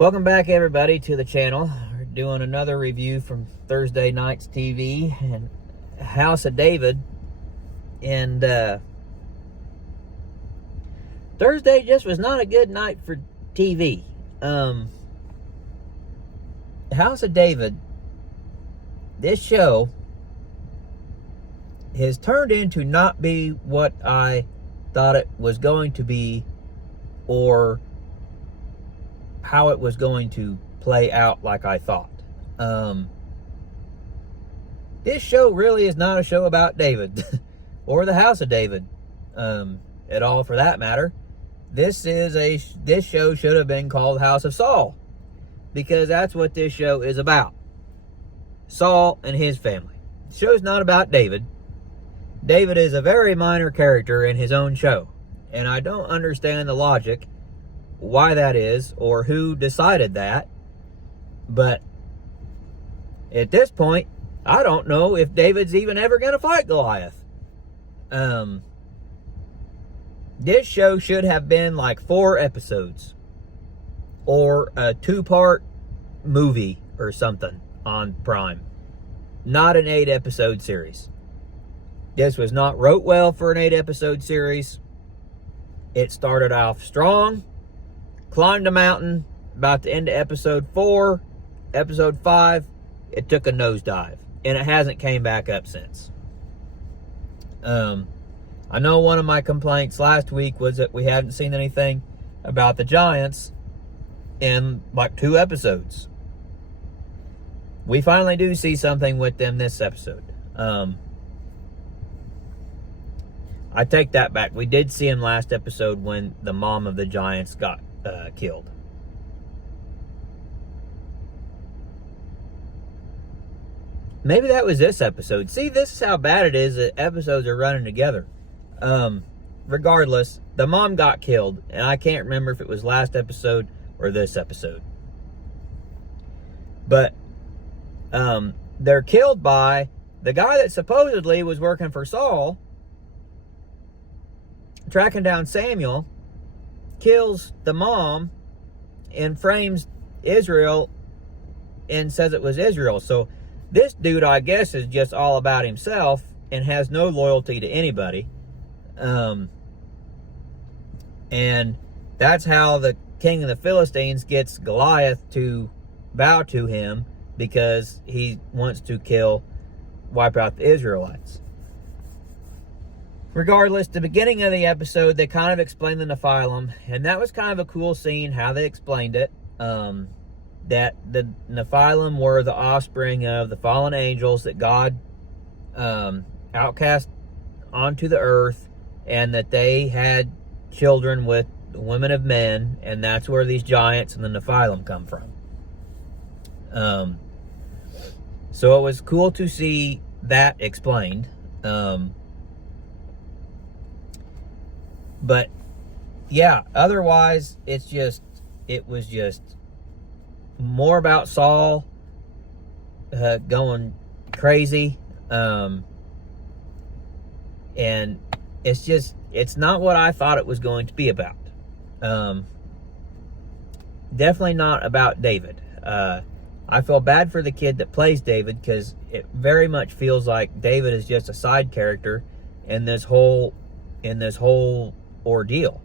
Welcome back, everybody, to the channel. We're doing another review from Thursday night's TV and House of David. And Thursday just was not a good night for TV. House of David, this show has turned into not be what I thought it was going to be, or how it was going to play out like I thought. This show really is not a show about David or the House of David at all, for that matter. This show should have been called House of Saul, because that's what this show is about. Saul and his family. The show's not about David. David is a very minor character in his own show, and I don't understand the logic why that is, or who decided that. But at this point, I don't know if David's even ever going to fight Goliath. This show should have been like 4 episodes, or a 2-part movie or something on Prime, not an 8-episode series. This was not wrote well for an 8-episode series. It started off strong, climbed a mountain. About the end of episode 4, episode 5, it took a nosedive, and it hasn't came back up since. I know one of my complaints last week was that we hadn't seen anything about the Giants in like 2 episodes. We finally do see something with them this episode. I take that back. We did see him last episode when the mom of the Giants got killed. Maybe that was this episode. See, this is how bad it is that episodes are running together. Regardless, the mom got killed, and I can't remember if it was last episode or this episode. But they're killed by the guy that supposedly was working for Saul, tracking down Samuel, kills the mom, and frames Israel and says it was Israel. So this dude, I guess, is just all about himself and has no loyalty to anybody. And that's how the king of the Philistines gets Goliath to bow to him, because he wants to wipe out the Israelites. Regardless, the beginning of the episode, they kind of explained the Nephilim, and that was kind of a cool scene, how they explained it. That the Nephilim were the offspring of the fallen angels that God outcast onto the earth, and that they had children with the women of men, and that's where these giants and the Nephilim come from. So it was cool to see that explained. But yeah, otherwise it was just more about Saul going crazy. And it's not what I thought it was going to be about. Definitely not about David. I feel bad for the kid that plays David, because it very much feels like David is just a side character in this whole ordeal.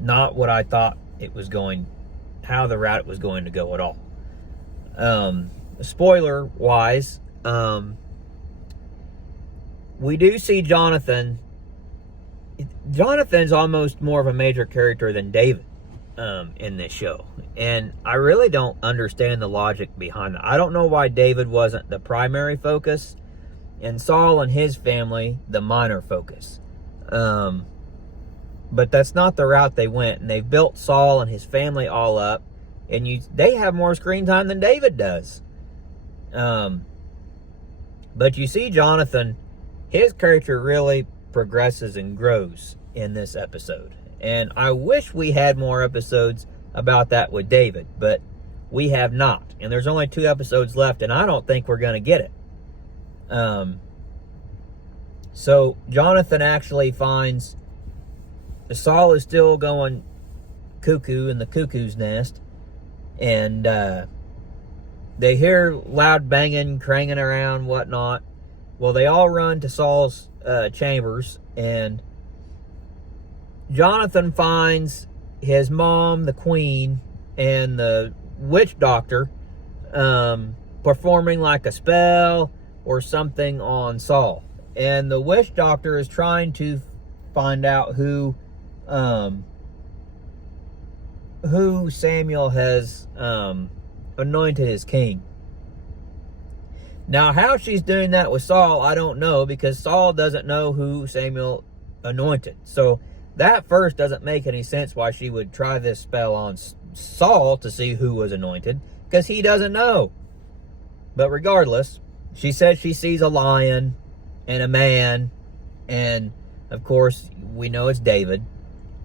Not what I thought how the route it was going to go at all. Spoiler wise, we do see Jonathan. Jonathan's almost more of a major character than David in this show, and I really don't understand the logic behind it. I don't know why David wasn't the primary focus, and Saul and his family the minor focus. But that's not the route they went, and they've built Saul and his family all up, and they have more screen time than David does. But you see Jonathan, his character really progresses and grows in this episode. And I wish we had more episodes about that with David, but we have not. And there's only 2 episodes left, and I don't think we're going to get it. So Jonathan actually finds Saul is still going cuckoo in the cuckoo's nest, and they hear loud banging, cranging around, whatnot. Well, they all run to Saul's chambers, and Jonathan finds his mom, the queen, and the witch doctor performing like a spell or something on Saul. And the witch doctor is trying to find out who Samuel has anointed as king. Now, how she's doing that with Saul, I don't know, because Saul doesn't know who Samuel anointed. So that first doesn't make any sense why she would try this spell on Saul to see who was anointed, because he doesn't know. But regardless, she says she sees a lion and a man, and of course we know it's David.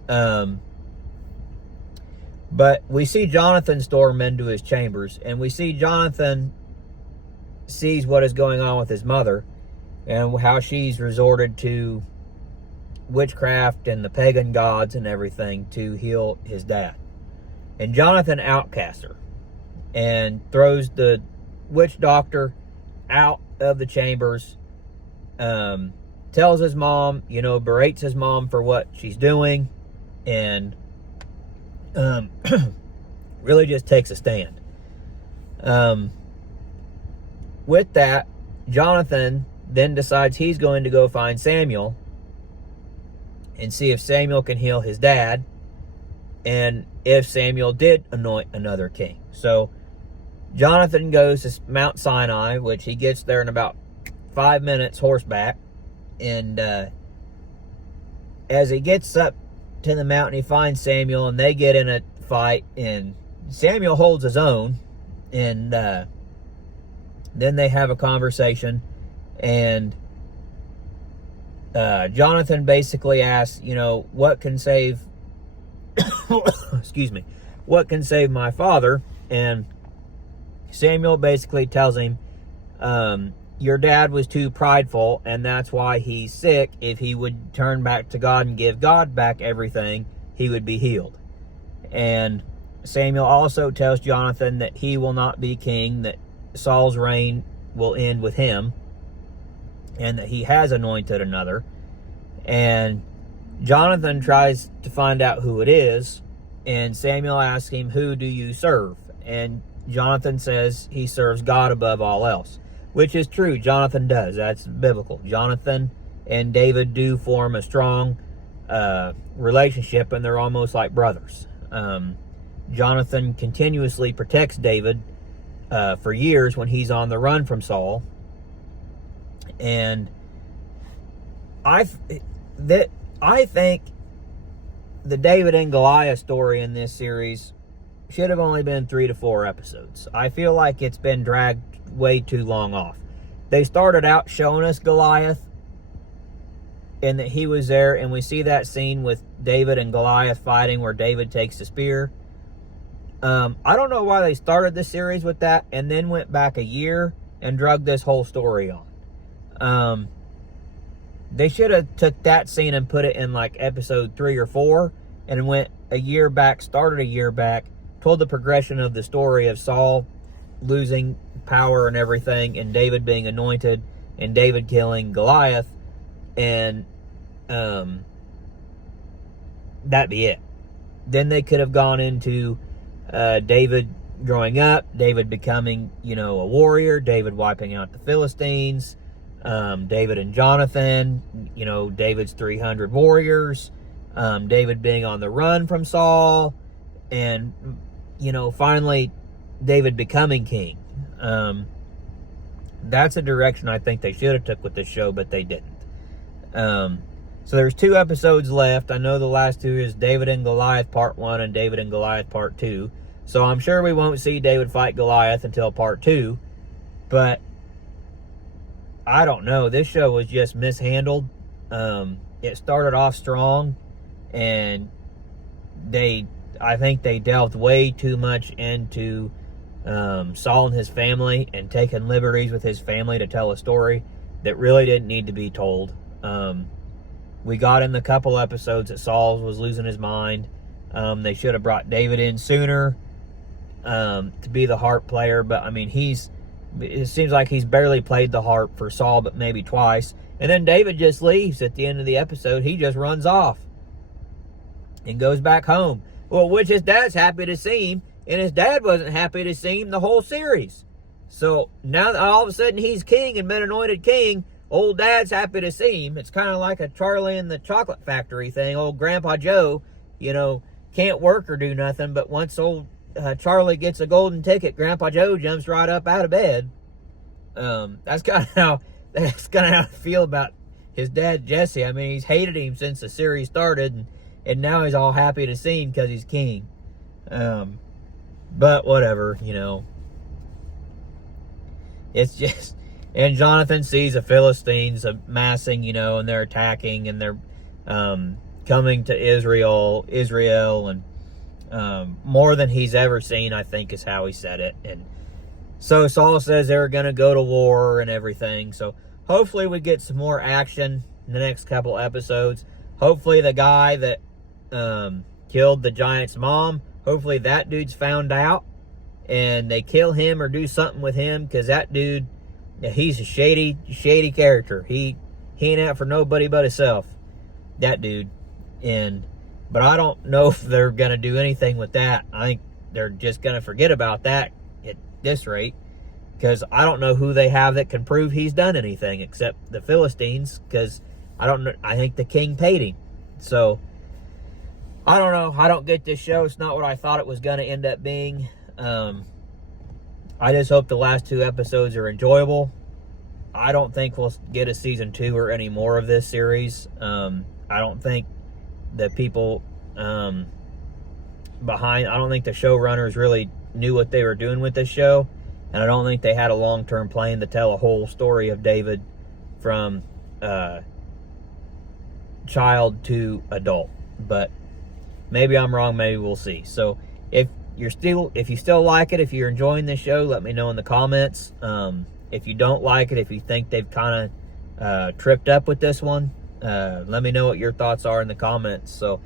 But we see Jonathan storm into his chambers, and we see Jonathan sees what is going on with his mother and how she's resorted to witchcraft and the pagan gods and everything to heal his dad. And Jonathan outcasts her and throws the witch doctor out of the chambers, tells his mom, berates his mom for what she's doing, and really just takes a stand. With that, Jonathan then decides he's going to go find Samuel and see if Samuel can heal his dad, and if Samuel did anoint another king. So Jonathan goes to Mount Sinai, which he gets there in about 5 minutes horseback. And as he gets up to the mountain, he finds Samuel, and they get in a fight, and Samuel holds his own, and then they have a conversation, and Jonathan basically asks, what can save excuse me, what can save my father? And Samuel basically tells him, your dad was too prideful, and that's why he's sick. If he would turn back to God and give God back everything, he would be healed. And Samuel also tells Jonathan that he will not be king, that Saul's reign will end with him, and that he has anointed another. And Jonathan tries to find out who it is, and Samuel asks him, who do you serve? And Jonathan says he serves God above all else, which is true. Jonathan does. That's biblical. Jonathan and David do form a strong relationship, and they're almost like brothers. Jonathan continuously protects David for years when he's on the run from Saul. And I think the David and Goliath story in this series should have only been 3 to 4 episodes. I feel like it's been dragged way too long off. They started out showing us Goliath, and that he was there, and we see that scene with David and Goliath fighting where David takes the spear. I don't know why they started the series with that and then went back a year and drug this whole story on. They should have took that scene and put it in like episode 3 or 4 and went a year back, started a year back, told the progression of the story of Saul losing power and everything, and David being anointed, and David killing Goliath, and that'd be it. Then they could have gone into David growing up, David becoming, a warrior, David wiping out the Philistines, David and Jonathan, David's 300 warriors, David being on the run from Saul, and, finally David becoming king. That's a direction I think they should have took with this show, but they didn't. So there's 2 episodes left. I know the last 2 is David and Goliath Part 1 and David and Goliath Part 2. So I'm sure we won't see David fight Goliath until Part 2. But I don't know. This show was just mishandled. It started off strong, and I think they delved way too much into Saul and his family and taking liberties with his family to tell a story that really didn't need to be told. We got in the couple episodes that Saul was losing his mind. They should have brought David in sooner to be the harp player, but I mean, it seems like he's barely played the harp for Saul, but maybe twice. And then David just leaves at the end of the episode. He just runs off and goes back home. Well, which his dad's happy to see him, and his dad wasn't happy to see him the whole series. So now that all of a sudden he's king and been anointed king, old dad's happy to see him. It's kind of like a Charlie and the Chocolate Factory thing. Old Grandpa Joe, can't work or do nothing, but once old Charlie gets a golden ticket, Grandpa Joe jumps right up out of bed. That's kind of how I feel about his dad, Jesse. I mean, he's hated him since the series started, and now he's all happy to see him because he's king. But whatever, it's just, and Jonathan sees the Philistines amassing, and they're attacking, and they're coming to Israel, and more than he's ever seen, I think, is how he said it. And so Saul says they're going to go to war and everything. So hopefully we get some more action in the next couple episodes. Hopefully the guy that killed the giant's mom, hopefully that dude's found out and they kill him or do something with him, because that dude, he's a shady character. He ain't out for nobody but himself, that dude. But I don't know if they're going to do anything with that. I think they're just going to forget about that at this rate, because I don't know who they have that can prove he's done anything except the Philistines, because I think the king paid him. So I don't know. I don't get this show. It's not what I thought it was going to end up being. I just hope the last 2 episodes are enjoyable. I don't think we'll get a season 2 or any more of this series. I don't think the people I don't think the showrunners really knew what they were doing with this show, and I don't think they had a long-term plan to tell a whole story of David from child to adult. But maybe I'm wrong, maybe we'll see. So if you still like it, if you're enjoying this show, let me know in the comments. If you don't like it, if you think they've kind of tripped up with this one, let me know what your thoughts are in the comments. So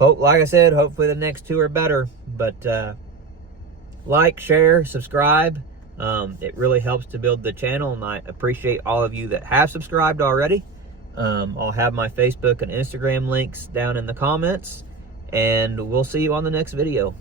like I said, hopefully the next 2 are better. But like, share, subscribe. It really helps to build the channel, and I appreciate all of you that have subscribed already. I'll have my Facebook and Instagram links down in the comments, and we'll see you on the next video.